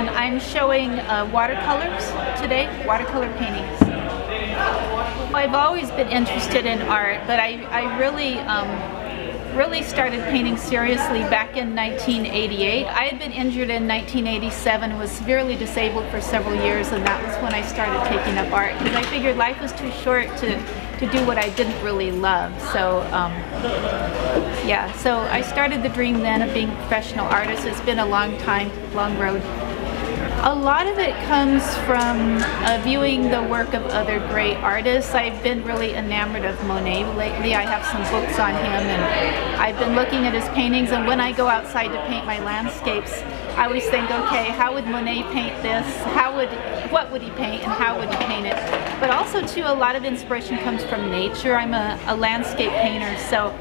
and I'm showing watercolors today, watercolor paintings. I've always been interested in art, but I really started painting seriously back in 1988. I had been injured in 1987, was severely disabled for several years, and that was when I started taking up art, because I figured life was too short to do what I didn't really love. So yeah, so I started the dream then of being a professional artist. It's been a long time, long road. A lot of it comes from viewing the work of other great artists. I've been really enamored of Monet lately. I have some books on him, and I've been looking at his paintings, and when I go outside to paint my landscapes, I always think, okay, how would Monet paint this? What would he paint, and how would he paint it? But also, too, a lot of inspiration comes from nature. I'm a landscape painter, so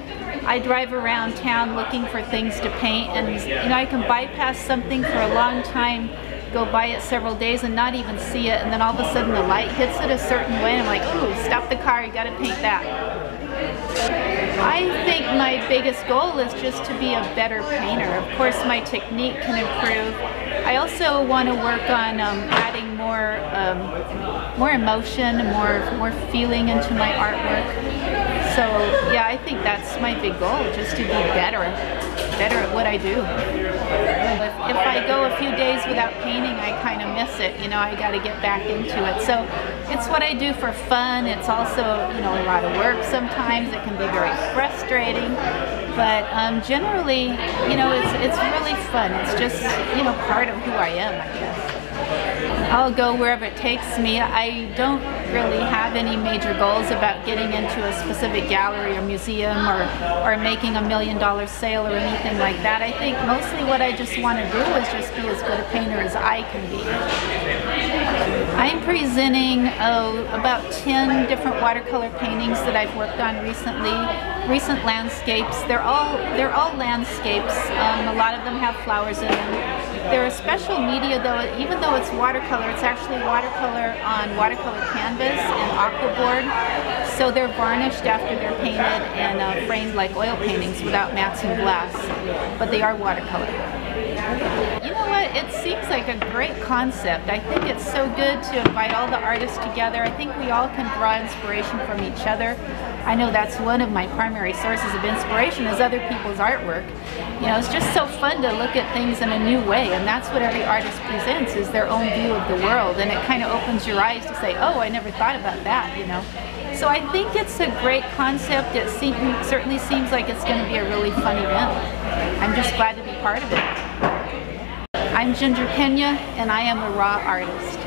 I drive around town looking for things to paint, and I can bypass something for a long time, go by it several days and not even see it, and then all of a sudden the light hits it a certain way, and I'm like, ooh, stop the car, you gotta paint that. I think my biggest goal is just to be a better painter. Of course, my technique can improve. I also want to work on adding more emotion, more feeling into my artwork. So yeah, I think that's my big goal, just to be better at what I do. If I go a few days without painting, I kind of miss it. I got to get back into it. So it's what I do for fun. It's also, a lot of work sometimes. It can be very frustrating. But generally, it's really fun. It's just, part of who I am, I guess. I'll go wherever it takes me. I don't really have any major goals about getting into a specific gallery or museum or making $1 million sale or anything like that. I think mostly what I just want to do is just be as good a painter as I can be. I'm presenting about 10 different watercolor paintings that I've worked on recently. Recent landscapes. They're all landscapes. A lot of them have flowers in them. They're a special media, though. Even though it's watercolor, it's actually watercolor on watercolor canvas and aquaboard. So they're varnished after they're painted and framed like oil paintings without mats and glass. But they are watercolor. You know what? It seems like a great concept. I think it's so good to invite all the artists together. I think we all can draw inspiration from each other. I know that's one of my primary sources of inspiration is other people's artwork. It's just so fun to look at things in a new way, and that's what every artist presents, is their own view of the world, and it kind of opens your eyes to say, oh, I never thought about that, So I think it's a great concept. It certainly seems like it's going to be a really fun event. I'm just glad to be part of it. I'm Ginger Pena, and I am a raw artist.